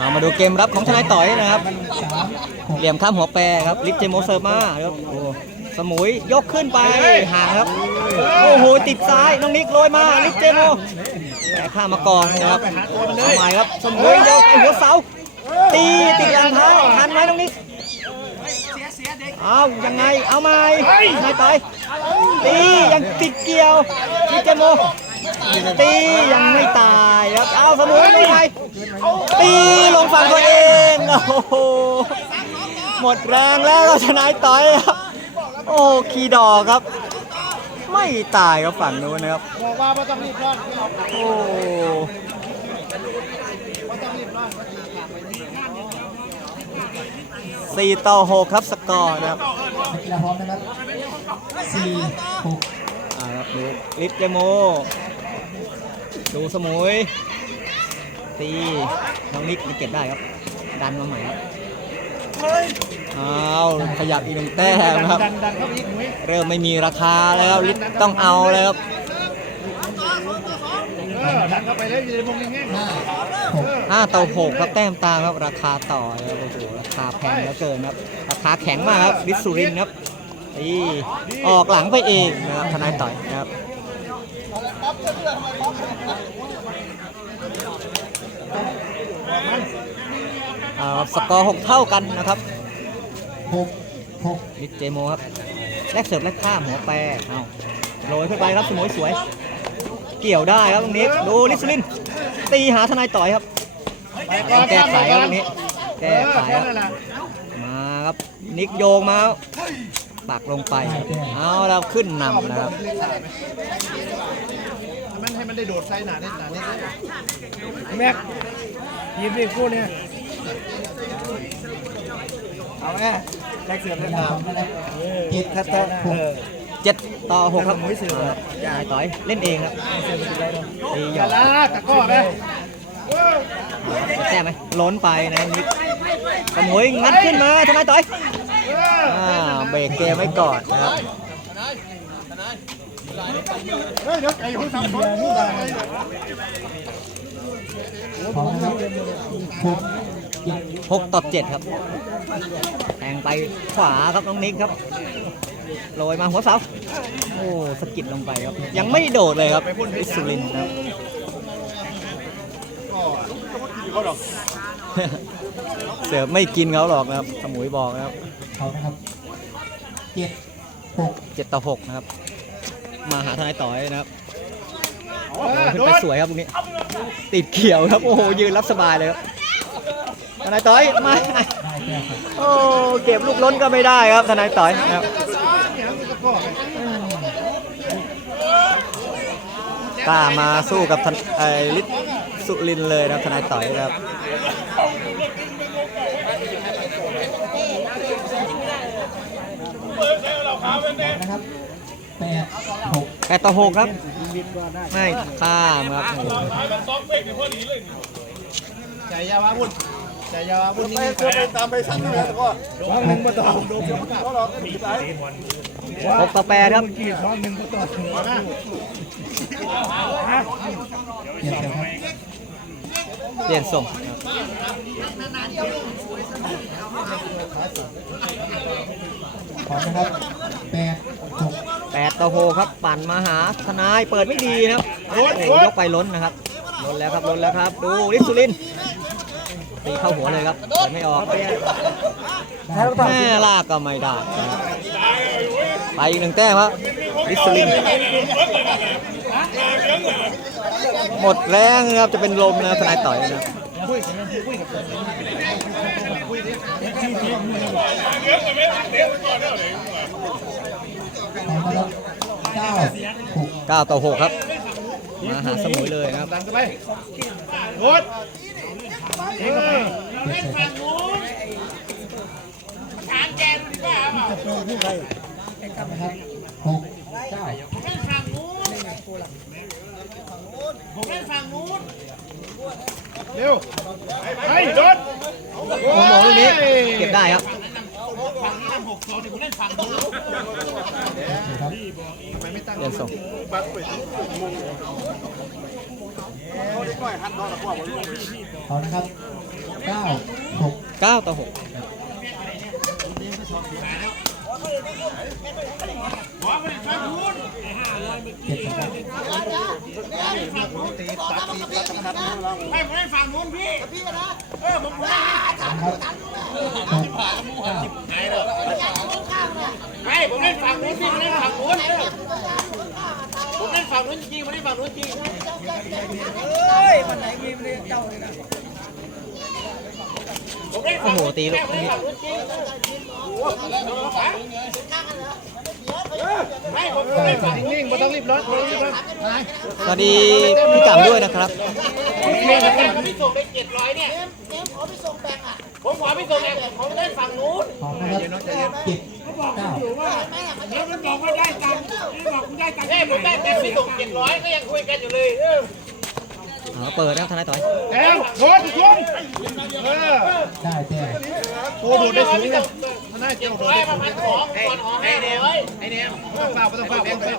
อ่ามาดูเกมรับของทนายต่อยนะครับเหลี่ยมข้ามหัวแปรครับลิฟเจโมเซอร์มาครับโอ้สมุยยกขึ้นไปห่างครับโอ้โหติดซ้ายน้องนิกโรยมาลิฟเจโมแต่ข้ามมาก่อนนะครับเอาใหม่ครับสมุยยกไปหัวเสาตีติดรองเท้าทันไหมน้องนิกเอายังไงเอาไหมนายต่อยตียังติดเกี่ยวลิฟเจโม ตียังไม่ตายครับ เอาสมุยไม่ไงตีลงฝั่งตัวเอง โอ้โห หมดแรงแล้วเราชนะต่อยครับ โอ้คีดอกครับ ไม่ตายครับฝั่งนู้นนะครับ บอกว่าไม่ต้องรีบร้อนโอ้สี่ต่อหกครับสกอร์นะครับนักกีฬาพร้อมนะครับสี่หกอ่าครับดูลิฟเจโม ดูสมุยตีน้องนิกมันเก็บได้ครับ ดันมาใหม่ครับอ้าวขยับอีกหนึ่งแต้มครับ ดันดันเข้าไปอีกหนุ่ยเริ่มไม่มีราคาแล้วลิฟต้องเอาแล้วครับเออดันเข้าไปเลยอยู่ในมุมแห้งห้าหกห้าต่อหกครับแต้มตามครับราคาต่อครับโอ้โหราคาแพงเหลือเกินครับ ราคาแข็งมากครับวิสุรินทร์ครับนี่ออกหลังไปเองนะครับทนายต่อยนะครับ อ่าสกอร์หกเท่ากันนะครับหกหกลิเจโมครับแลกเสิร์ฟแลกข้ามหัวแปรเอาโรยขึ้นไปครับสมวยสวย เกี่ยวได้ครับตรงนี้ดูลิสุรินทร์ตีหาทนายต่อยครับๆต้องแก้ไขครับตรงนี้เอแก้อไขแค่ครับนั้นแหละมาครับนิกโยงมาปักลงไป เอาแล้วขึ้นนำนะครับมัน ให้มันได้โดดไซหนาเน็ตหนาเน็ตแม็กยิมดิคู่เนี่ยเอาแม่แจ็คเสือนัเล่กนกีฬาตาพร้อมนะครับเจ็ดแท้ๆเออเจ็ดต่อหกครับไม่เสือนายต่อยเล่นเองครับตีหยอย่าอดลาตะก้อไหมแต้มไหมล้นไปนะนิกสมุยงัดขึ้นมาทนายต่อยเอออ่าเบรกเกมไว้ก่อนนะครับ เฮ้ยเดี๋ยวไก่ หูทำคนนี่ได้พร้อมนะครับหกเจ็ดหกต่อเจ็ดครับแทงไปขวาครับน้องนิกครับโรยมาหัวเสาโอ้สะกิดลงไปครับ ยังไม่โดดเลยครับวิสุรินทร์ครับเสือไม่กินเขาหรอกนะครับ สมุยบอกนะครับเขานะครับเจ็ดหกเจ็ดต่อหกนะครับ มาหาทนายต่อยนะครับเอโอ้อขึ้นโดไปนสวยครับตรงนี้ ติดเขียวครับ โอ้โห ยืนรับสบายเลยครับทนายต่อยมาได้แก้ครับโอ้เก็บลูกล้นก็ไม่ได้ครับทนายต่อยนะครับเนี่ยมันตะก้อกล้ามาสู้กับทนไอ้ลิศสุรินทร์เลยนะครับทนายต่อยนะครับ พร้อมนะครับแปดหก แปดต่อหกครับ ไม่ข้ามครับโอ้โหใจยาวาบุญใจยาวาบุญนี่ไปตามไปสั้นเลยตะก้อท้องหนึ่งมาต่อโดนเสียงก็หรอกมีสายหกต่อแปดครับกี่ท้องหนึ่งมาต่อนะเจ็ดครับเปลี่ยนส่งพร้อมนะครับแปดหก แปดต่อหกครับปั่นมาหาทนายเปิดไม่ดีนะครับโอ้โหยกไปล้นนะครับล้นแล้วครับล้นแล้วครับ ดูลิศสุรินทร์ตีเข้าหัวเลยครับเปิดไม่ออกแม่ลากก็ไม่ได้นะครับไปอีกหนึ่งแต้มครับลิศสุรินทร์หมดแรงนะครับจะเป็นลมนะครับทนายต่อยนะ ครับพร้อมนะครับเก้าหกเก้าต่อหกครับ มาหาสมุยเลยนะครับ ดันกันไปโดดเออเจ็ดครับนะครับหกเก้าเร็ว ไปโดด โอ้โหลูกนี้เก็บได้ครับ หกสองเนี่ยกูเล่นฟังดูเรียนส่งเอานะครับ9 6 9ต่อห6 ให้ผมให้ฝั่งนู้นพี่พี่นะเออผมว่าให้ผมเล่นฝังนู้นพี่ผมเล่นฝังนู้นผมเล่นฝั่งนู้นจริงผมเล่นฝั่งนู้นจริงเฮ้ยมันไหนมีมันเจ้าเลยนะ ฝั่งนิ่งๆไม่ต้องรีบร้อนรีบร้อนสวัสดีพี่กำด้วยนะครับพี่ส่งได้เจ็ดร้อยเนี่ยผมขอพี่ส่งแอบผมเล่นฝั่งนู้นพร้อมนะครับเจ็ดเก้าเฮ้ยผมได้แต่พี่ส่งเจ็ดร้อยก็ยังคุยกันอยู่เลย เออเอาเปิดนะครับทนายต่อยแล้วโคตรชมเออได้แต้มโคตรดูได้สูงเลยมันน่าเจ็ดร้อยประมาณสองก่อนหอให้แนวไอ้แนวต้องเฝ้าต้องเฝ้าต้องเฝ้า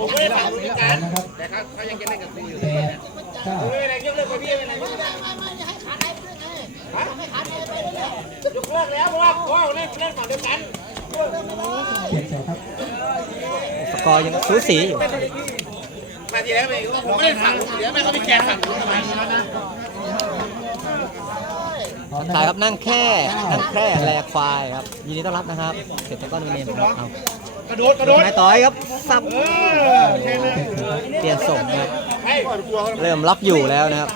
ผมไม่ได้ฝั่งนู้กันมนะครับแต่เขาเขายังจะเล่นกับซีอยู่แปดเก้าไม่เป็นไรยกเลิกไปพี่ไม่เป็นไรยกเลิกแล้วเพราะว่าเขาเล่นเล่นฝั่งเดียวกันเจ็ดแสนครับสกอร์ยังสูสีอยู่ มาทีแล้วไปผมไม่เล่นฝั่งเดี๋ยวไม่เขาไปแจกฝั่งนู้นทำไมพร้อมนะถ่ายครับนั่งแค่นั่งแค่แลควายครับยินดีต้อนรับนะครับเสร็จแล้วก็ดูเนมครับเอากระโดดกระโดดทนายต่อยครับสับเปลี่ยนส่งครับเริ่มล็อกอยู่แล้วนะครับ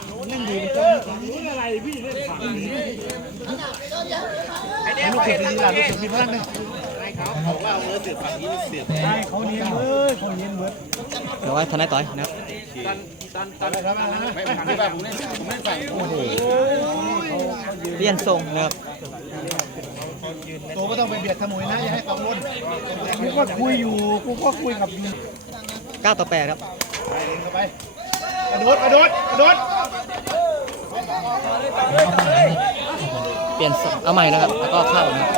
ไอ้เนี่ยเขาเห็นดีล่ะรู้สึกมีพลังเลย นะครับแปดเก้าเดี๋ยวไว้ทนายต่อยนะครับไม่ฝั่งที่บ้านเล่นผมไม่ฝั่งโอ้โหเปลี่ยนส่งนะครับตัวก็ต้องไปเบียดขโมยนะอย่าให้เขาล้นกูก็คุยอยู่กูก็คุยกับยู9ต่อ8ครับไปเองเข้าไปกระโดดกระโดดกระโดดเปลี่ยนส่งเอาใหม่นะครับแล้วก็เข้านะครับ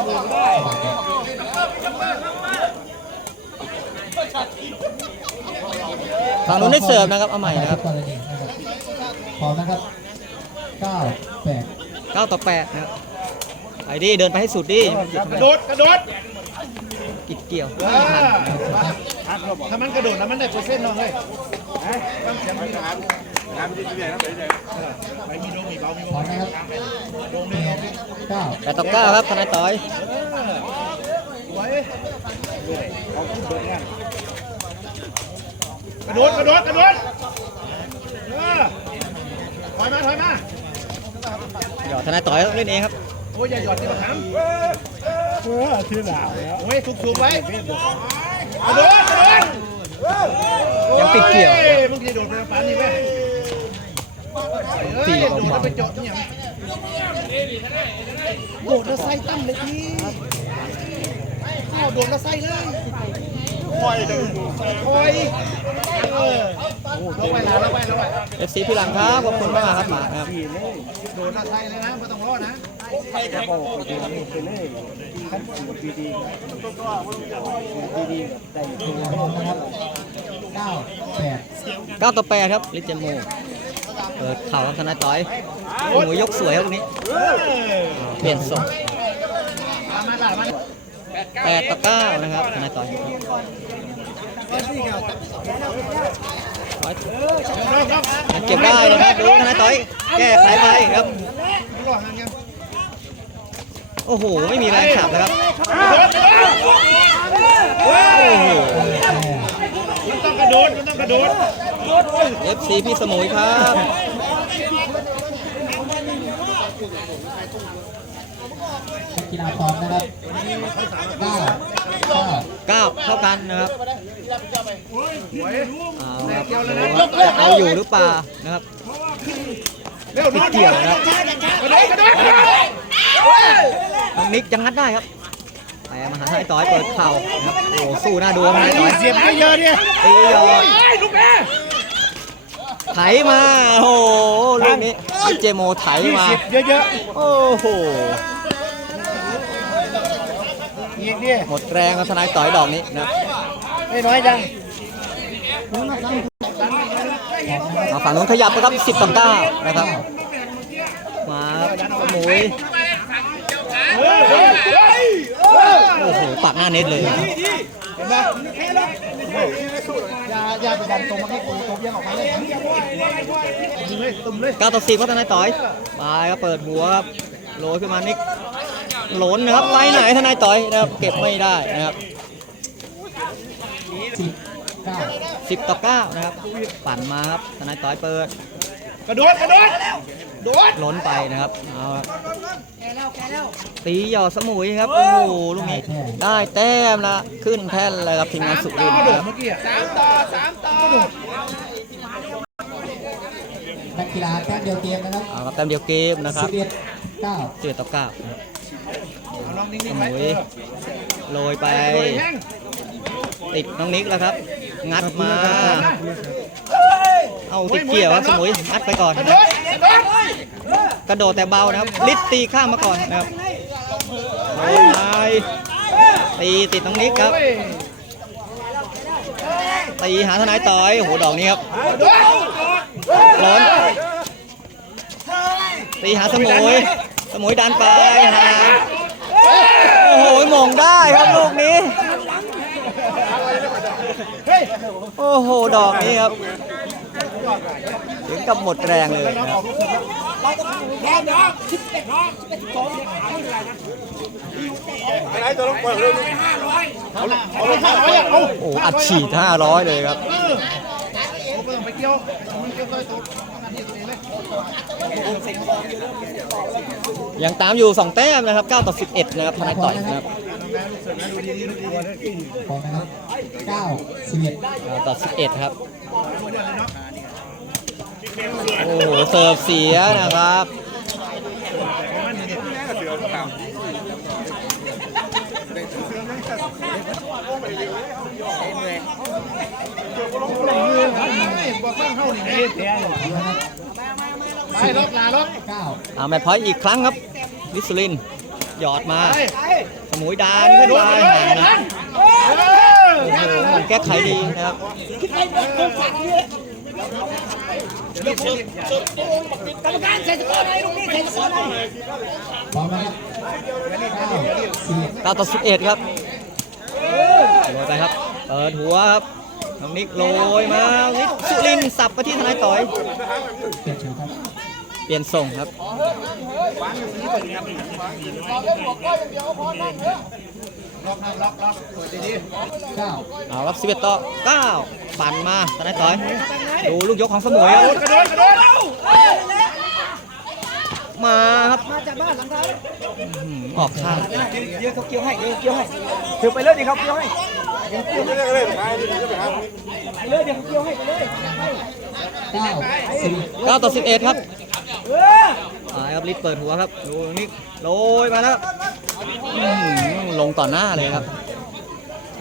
ฝั่งนู้นได้เสิร์ฟนะครับ เอาใหม่นะครับกรณีนะครับพร้อมนะครับเก้าแปด9ต่อ8นะครับไอ้ดิเดินไปให้สุดดิอย่ามาหยุดกทำระไมโดดกระโดดกิดเกี่ยวเอไม่ทันอถ้ามันกระโดดแล้วมันได้เปอร์เซ็นต์เนาะเฮ้ยต้องเสียงมีหางหางมันจะใหญ่นะไปมีโดมีเบามีพร้อเบามนะครับแปดเก้า8ต่อ9ครับทนายต่อยไว้ กระโดดกระโดดกระโดดเออถอยมาถอยมาเดี๋ยวทนายต่อยต้องเล่นเองครับโอ้ยอย่าหยอดที่มะขามเออที่หนาวแล้วโอ้ยทุกสูบไว้กระโดดกระโดดยังติดเกี่ยวโอ้มึงจะโดดไปปานนี้ไหมเฮ้ยโดดไปจอดเนี่ยโดดแล้วไส้ตั้มเลยพี่ อ้าวโดดแล้วไส้เลยคอยคอยเออโอ้ลงไปแล้วลงไปลงไป FC พี่หลังครับขอบคุณมากครับหมาครับโดดแล้วไส้เลยนะไม่ต้องรอดนะพร้อมนะครับเก้าแปด9ต่อ8ครับลิเจโมเปิดเข่าครับทนายต่อยโอ้โหยกสวยครับตรงนี้เปลี่ยนส่ง 8ต่อ9นะครับทนายต่อยยังเก็บได้นะครับดูนายต่อยแก้ไขไปครับโอ้โหไม่มีแรงขับนะครับโอ้โหต้องกระโดดต้องกระโดด FC พี่สมุยครับกกีฬาพร้อมนะครับ เก้าเก้า9เท่ากันนะครับเอาอยู่หรือเปล่านะครับเร็วติดเกี่ยวนะครับน้องนิกยังงัดได้ครับแต่มาหาทนายต่อยเปิดเข่านะครับโอ้โหสู้หน้าดูครับทยต่อยเสียบไม่เยอะเนี่ยตียอดลูกแม่ไถมาโอ้โหลูกนี้เจโมไถมาเยอะโอ้โห อีกดิหมดแรงครับทนายต่อยดอกนี้นะครับไม่น้อยจังมาฝั่งนู้นขยับนะครับ10ต่อ9นะครับ มาสมุยโอ้โหปากหน้าเน็ตเลยอย่าอย่าไปดันตรงมาให้กูตรงเบี้ยงออกมาเลยตุ่มเลยตุ่มเลย9ต่อ10ครับทนายต่อย ไปครับเปิดหัวครับ โรยขึ้นมานิก หล่นนะครับไปไหนทนายต่อยนะครับเก็บไม่ได้นะครับสิบเก้า10ต่อ9นะครับปั่นมาครับทนายต่อยเปิดกระโดดกระโดดโดดล้นไปนะครับเอาละตีหยอดสมุยครับโอ้โหลูกนี้ได้แต้มละขึ้นแท่นเลยครับทีมงานสุรินทร์นะครับเมื่อกี้สามต่อสามต่อนักกีฬาแต้มเดียวเกมนะครับเอาครับแต้มเดียวเกมนะครับสิบเอ็ดเก้า11ต่อ9นะครับเอา น้องนิ่สงๆไว้มุยโรยไป ติดน้องนิกแล้วครับ งัดมา เอาติดเกี่ยวครับสมุยงัดไปก่อนนะครับกระโดดแต่เบานะครับลิดตีข้ามมาก่อนนะครับโอ้ยตีติดน้องนิกครับตีหาทนายต่อยโอ้โหดอกนี้ครับล้นตีหาสมุยสมุยดันไปหา โอ้โหหมงได้ครับลูกนี้ โอ้โห ดอกนี้ครับ ถึงกับหมดแรงเลยนะครับเอาลงมาเอาเอาโอ้โหอัดฉีด500เลยครับเอาไปไปเกี่ยวมึงเกี่ยวตัวตัวหน้าที่ตัวเองเลย ยังตามอยู่ 2 แต้มนะครับ 9 ต่อ 11 นะครับทนายต่อยนะครับพร้อมนะครับเก้าสิบเอ็ด9ต่อ 11 ครับ โอ้โห เสิร์ฟเสียนะครับบ่สร้างเฮานี่แม่ ไปล็อกลาล็อกเก้าเอาแมตช์พอยต์อีกครั้งครับวิสลินหยอดมาไปสมุยดานขึ้นไปห่างนะโอ้โหแก้ไขดีนะครับพร้อมนะครับเก้าสิบเอ็ด9ต่อ11ครับโรยไปครับ เปิดหัวครับน้องนิกโรยมานิกสุรินทร์สับไปที่ทนายต่อย เปลี่ยนเชิญครับเปลี่ยนส่งครับล็อกล็อกล็อเก้าปั่นมาทนายต่อยดูลูกยกของสมุยครับๆกระโดดกระโดดมาครับมาจากบ้านหลังท้ายออกข้างเดี๋ยวเขาเกี่ยวให้เดี๋ยวเกี่ยวให้ถือไปเลยดิเขาเกี่ยวให้เกี่ยวให้เลยไปเลยเดี๋ยวเขาเกี่ยวให้ไปเลยเก้าต่อสิบ9ต่อ11ครับ อ่าครับลิฟเปิดหัวครับดูนิกโรยมาแล้วอื้อหือลงต่อหน้าเลยครับ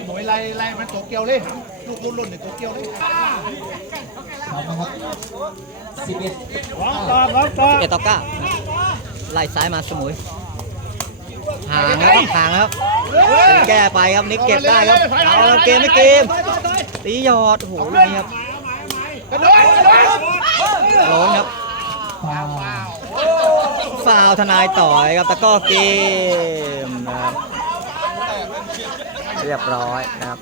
หน่วยไล่ไล่มันตัวเกี่ยวเลยลูกรุ่นรุ่นเนี่ยตัวเกี่ยวเลยพร้อมนะครับสิบเอ็ดล็อกต่อล็อกต่อ11ต่อ9ไล่ซ้ายมาสมุยห่างครับห่างครับแก้ไปครับนิกเก็บได้ครับเอาแล้วเกมไม่เกมตีหยอดโอ้โหลูกนี้ครับกระโดดกระโดดโล้นครับ ฟาวฟาวทนายต่อยครับตะก้อเกมนะครับเรียบร้อยนะครับ